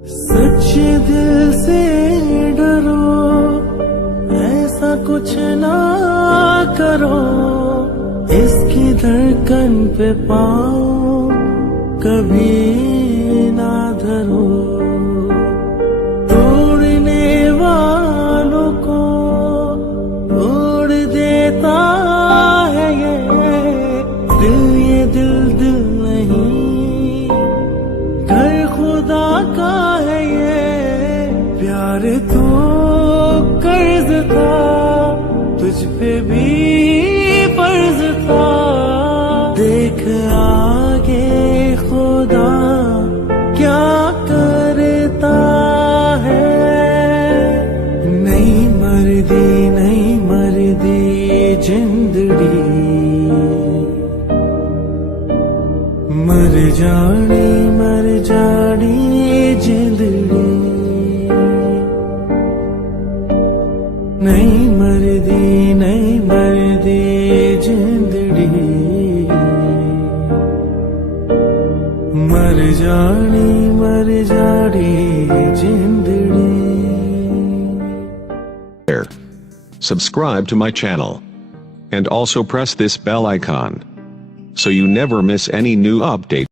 सच्चे दिल से डरो, ऐसा कुछ ना करो, इसकी धड़कन पे पाँव कभी ना धरो। तोड़ने वालों को तोड़ देता है ये दिल नहीं, घर खुदा का है ये प्यार। तो कर्ज था तुझ पे भी फर्ज था, देख आगे खुदा क्या करता है। नहीं मरदी जिंदड़ी, मर जानी जिंदड़ी। नहीं मरदी जिंदड़ी, मर जानी जिंदड़ी। Subscribe to my channel and also press this bell icon so you never miss any new update.